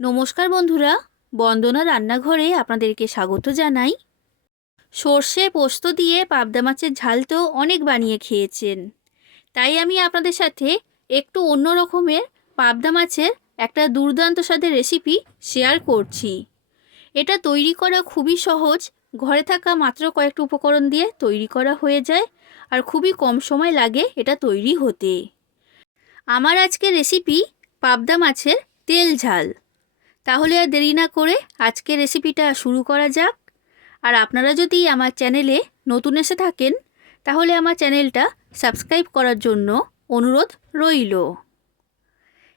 নমস্কার বন্ধুরা, বন্দনা রান্নাঘরে আপনাদেরকে স্বাগত জানাই। সর্ষে পোস্ত দিয়ে পাবদা মাছের ঝাল তো অনেক বানিয়ে খেয়েছেন, তাই আমি আপনাদের সাথে একটু অন্য রকমের পাবদা মাছের একটা দুর্দান্ত স্বাদের রেসিপি শেয়ার করছি। এটা তৈরি করা খুবই সহজ, ঘরে থাকা মাত্র কয়েকটা উপকরণ দিয়ে তৈরি করা হয়ে যায় আর খুবই কম সময় লাগে এটা তৈরি হতে। আমার আজকের রেসিপি পাবদা মাছের তেল ঝাল। তাহলে আর দেরি না করে আজকের রেসিপিটা শুরু করা যাক। আর আপনারা যদি আমার চ্যানেলে নতুন এসে থাকেন তাহলে আমার চ্যানেলটা সাবস্ক্রাইব করার জন্য অনুরোধ রইল।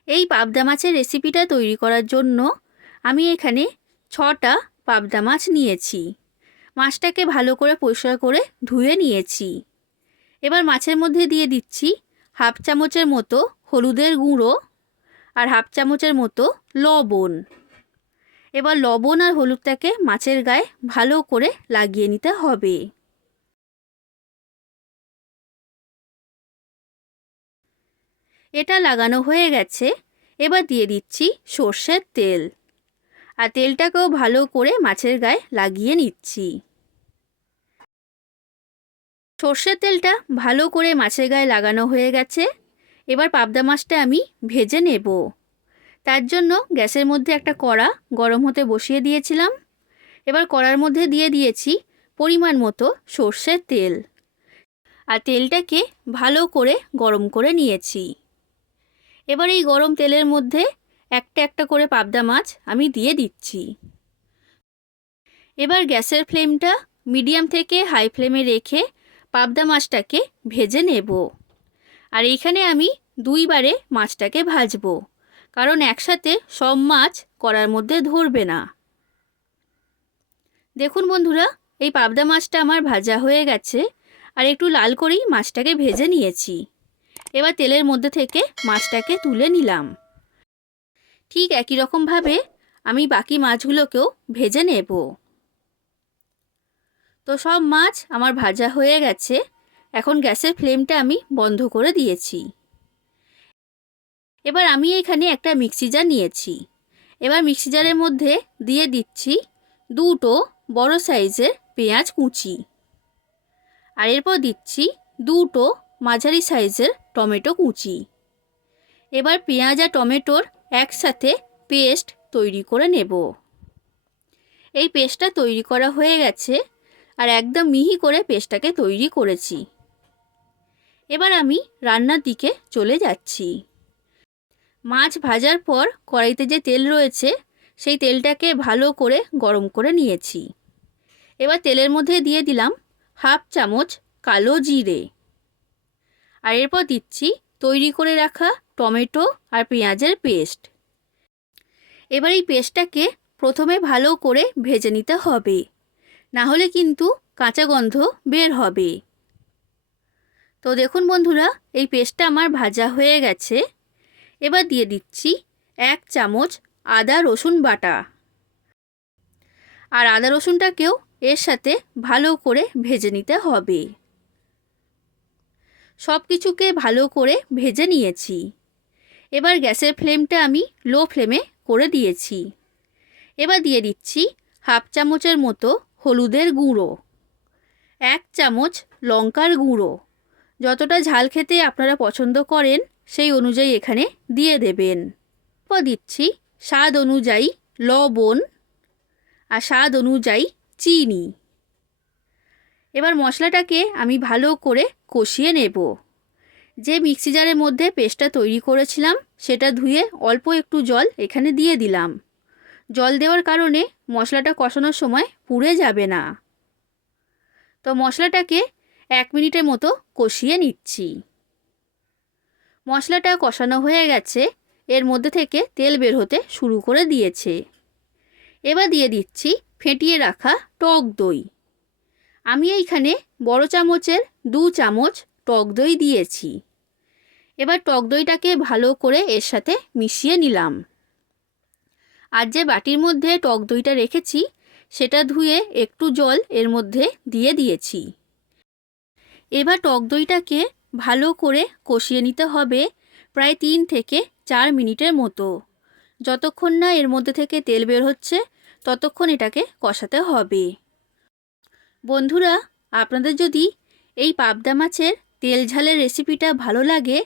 এই পাবদা মাছের রেসিপিটা তৈরি করার জন্য আমি এখানে 6টা পাবদা মাছ নিয়েছি। মাছটাকে ভালো করে পরিষ্কার করে ধুয়ে নিয়েছি। এবার মাছের মধ্যে দিয়ে দিচ্ছি হাফ চামচের মতো হলুদের গুঁড়ো আর হাফ চামচের মতো লবণ। এবার লবণ আর হলুদটাকে মাছের গায়ে ভালো করে লাগিয়ে নিতে হবে। এটা লাগানো হয়ে গেছে। এবার দিয়ে দিচ্ছি সর্ষের তেল, আর তেলটাকেও ভালো করে মাছের গায়ে লাগিয়ে নিচ্ছি। সর্ষের তেলটা ভালো করে মাছের গায়ে লাগানো হয়ে গেছে। এবার পাবদা মাছটা আমি ভেজে নেব। তার জন্য গ্যাসের মধ্যে একটা কড়া গরম হতে বসিয়ে দিয়েছিলাম। এবার কড়ার মধ্যে দিয়ে দিয়েছি পরিমাণ মতো সর্ষের তেল, আর তেলটাকে ভালো করে গরম করে নিয়েছি। এবার এই গরম তেলের মধ্যে একটা একটা করে পাবদা মাছ আমি দিয়ে দিচ্ছি। এবার গ্যাসের ফ্লেমটা মিডিয়াম থেকে হাই ফ্লেমে রেখে পাবদা মাছটাকে ভেজে নেব। আর এইখানে আমি দুইবারে মাছটাকে ভাজবো, কারণ একসাথে সব মাছ কড়ার মধ্যে ধরবে না। দেখুন বন্ধুরা, এই পাবদা মাছটা আমার ভাজা হয়ে গেছে, আর একটু লাল করেই মাছটাকে ভেজে নিয়েছি। এবার তেলের মধ্যে থেকে মাছটাকে তুলে নিলাম। ঠিক একই রকমভাবে আমি বাকি মাছগুলোকেও ভেজে নেব। তো সব মাছ আমার ভাজা হয়ে গেছে। এখন গ্যাসের ফ্লেমটা আমি বন্ধ করে দিয়েছি। এবার আমি এখানে একটা মিক্সি জার নিয়েছি। এবার মিক্সি জারের মধ্যে দিয়ে দিচ্ছি দুটো বড় সাইজের পেঁয়াজ কুচি, আর এরপর দিচ্ছি দুটো মাঝারি সাইজের টমেটো কুচি। এবার পেঁয়াজ আর টমেটোর একসাথে পেস্ট তৈরি করে নেব। এই পেস্টটা তৈরি করা হয়ে গেছে, আর একদম মিহি করে পেস্টটাকে তৈরি করেছি। এবার আমি রান্নার দিকে চলে যাচ্ছি। মাছ ভাজার পর কড়াইতে যে তেল রয়েছে সেই তেলটাকে ভালো করে গরম করে নিয়েছি। এবার তেলের মধ্যে দিয়ে দিলাম হাফ চামচ কালো জিরে, আর এরপর দিচ্ছি তৈরি করে রাখা টমেটো আর পেঁয়াজের পেস্ট। এবার এই পেস্টটাকে প্রথমে ভালো করে ভেজে নিতে হবে, না হলে কিন্তু কাঁচা গন্ধ বের হবে। তো দেখুন বন্ধুরা, এই পেস্টটা আমার ভাজা হয়ে গেছে। এবার দিয়ে দিচ্ছি 1 চামচ আদা রসুন বাটা, আর আদা রসুনটাকেও এর সাথে ভালো করে ভেজে নিতে হবে। সব কিছুকে ভালো করে ভেজে নিয়েছি। এবার গ্যাসের ফ্লেমটা আমি লো ফ্লেমে করে দিয়েছি। এবার দিয়ে দিচ্ছি হাফ চামচের মতো হলুদের গুঁড়ো, 1 চামচ লঙ্কার গুঁড়ো। যতটা ঝাল খেতে আপনারা পছন্দ করেন সেই অনুযায়ী এখানে দিয়ে দেবেন। এরপর দিচ্ছি স্বাদ অনুযায়ী লবণ আর স্বাদ অনুযায়ী চিনি। এবার মশলাটাকে আমি ভালো করে কষিয়ে নেব। যে মিক্সি জারের মধ্যে পেস্টটা তৈরি করেছিলাম সেটা ধুয়ে অল্প একটু জল এখানে দিয়ে দিলাম। জল দেওয়ার কারণে মশলাটা কষানোর সময় পুড়ে যাবে না। তো মশলাটাকে 1 মিনিটের মতো কষিয়ে নিচ্ছি। মশলাটা কষানো হয়ে গেছে, এর মধ্যে থেকে তেল বের হতে শুরু করে দিয়েছে। এবার দিয়ে দিচ্ছি ফেটিয়ে রাখা টক দই। আমি এইখানে বড় চামচের 2 চামচ টক দই দিয়েছি। এবার টক দইটাকে ভালো করে এর সাথে মিশিয়ে নিলাম। আর যে বাটির মধ্যে টক দইটা রেখেছি সেটা ধুয়ে একটু জল এর মধ্যে দিয়ে দিয়েছি। এবার টক দইটাকে ভালো করে কষিয়ে নিতে হবে প্রায় 3 থেকে 4 মিনিটের মতো। যতক্ষণ না এর মধ্যে থেকে তেল বের হচ্ছে ততক্ষণ এটাকে কষাতে হবে। বন্ধুরা, আপনাদের যদি এই পাবদা মাছের তেল ঝালের রেসিপিটা ভালো লাগে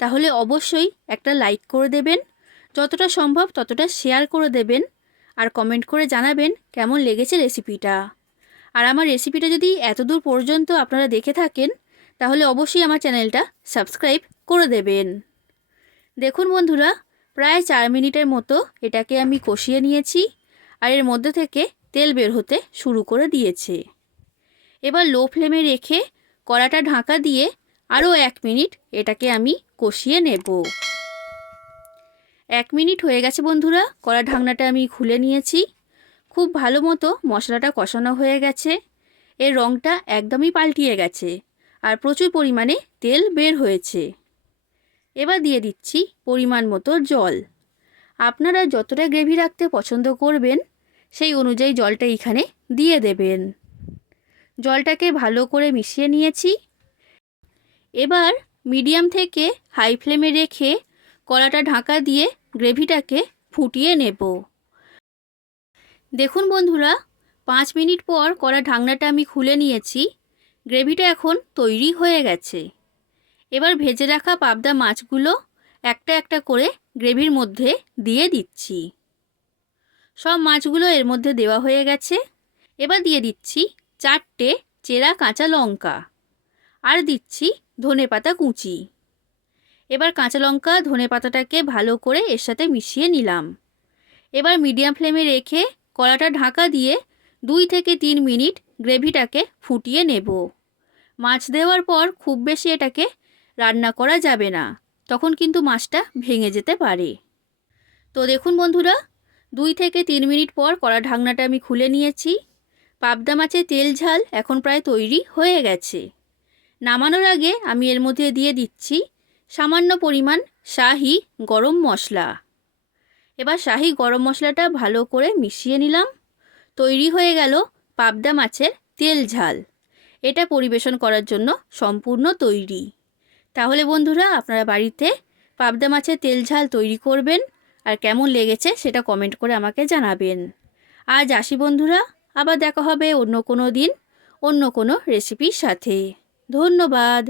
তাহলে অবশ্যই একটা লাইক করে দেবেন, যতটা সম্ভব ততটা শেয়ার করে দেবেন, আর কমেন্ট করে জানাবেন কেমন লেগেছে রেসিপিটা। আর আমার রেসিপিটা যদি এতদূর পর্যন্ত আপনারা দেখে থাকেন তাহলে অবশ্যই আমার চ্যানেলটা সাবস্ক্রাইব করে দেবেন। দেখুন বন্ধুরা, প্রায় 4 মিনিটের মতো এটাকে আমি কষিয়ে নিয়েছি আর এর মধ্যে থেকে তেল বের হতে শুরু করে দিয়েছে। এবার লো ফ্লেমে রেখে কড়াটা ঢাকা দিয়ে আরও 1 মিনিট এটাকে আমি কষিয়ে নেব। 1 মিনিট হয়ে গেছে বন্ধুরা, কড়া ঢাকনাটা আমি খুলে নিয়েছি। খুব ভালো মতো মশলাটা কষানো হয়ে গেছে, এর রঙটা একদমই পাল্টিয়ে গেছে আর প্রচুর পরিমাণে তেল বের হয়েছে। এবার দিয়ে দিচ্ছি পরিমাণ মতো জল। আপনারা যতটা গ্রেভি রাখতে পছন্দ করবেন সেই অনুযায়ী জলটা এখানে দিয়ে দেবেন। জলটাকে ভালো করে মিশিয়ে নিয়েছি। এবার মিডিয়াম থেকে হাই ফ্লেমে রেখে কড়াটা ঢাকা দিয়ে গ্রেভিটাকে ফুটিয়ে নেব। দেখুন বন্ধুরা, 5 মিনিট পর কড়া ঢাকনাটা আমি খুলে নিয়েছি। গ্রেভিটা এখন তৈরি হয়ে গেছে। এবার ভেজে রাখা পাবদা মাছগুলো একটা একটা করে গ্রেভির মধ্যে দিয়ে দিচ্ছি। সব মাছগুলো এর মধ্যে দেওয়া হয়ে গেছে। এবার দিয়ে দিচ্ছি 4টে চেরা কাঁচা লঙ্কা আর দিচ্ছি ধনেপাতা কুচি। এবার কাঁচা লঙ্কা ধনেপাতাটাকে ভালো করে এর সাথে মিশিয়ে নিলাম। এবার মিডিয়াম ফ্লেমে রেখে কড়াটা ঢাকা দিয়ে 2 থেকে 3 মিনিট গ্রেভিটাকে ফুটিয়ে নেব। মাছ দেওয়ার পর খুব বেশি এটাকে রান্না করা যাবে না, তখন কিন্তু মাছটা ভেঙে যেতে পারে। তো দেখুন বন্ধুরা, 2 থেকে 3 মিনিট পর কড়া ঢাকনাটা আমি খুলে নিয়েছি। পাবদা মাছের তেল ঝাল এখন প্রায় তৈরি হয়ে গেছে। নামানোর আগে আমি এর মধ্যে দিয়ে দিচ্ছি সামান্য পরিমাণ শাহি গরম মশলা। এবার শাহি গরম মশলাটা ভালো করে মিশিয়ে নিলাম। তৈরি হয়ে গেল পাবদা মাছের তেল ঝাল। এটা পরিবেশন করার জন্য সম্পূর্ণ তৈরি। তাহলে বন্ধুরা, আপনারা বাড়িতে পাবদা মাছের তেল ঝাল তৈরি করবেন আর কেমন লেগেছে সেটা কমেন্ট করে আমাকে জানাবেন। আজ আসি বন্ধুরা, আবার দেখা হবে অন্য কোনো দিন অন্য কোনো রেসিপির সাথে। ধন্যবাদ।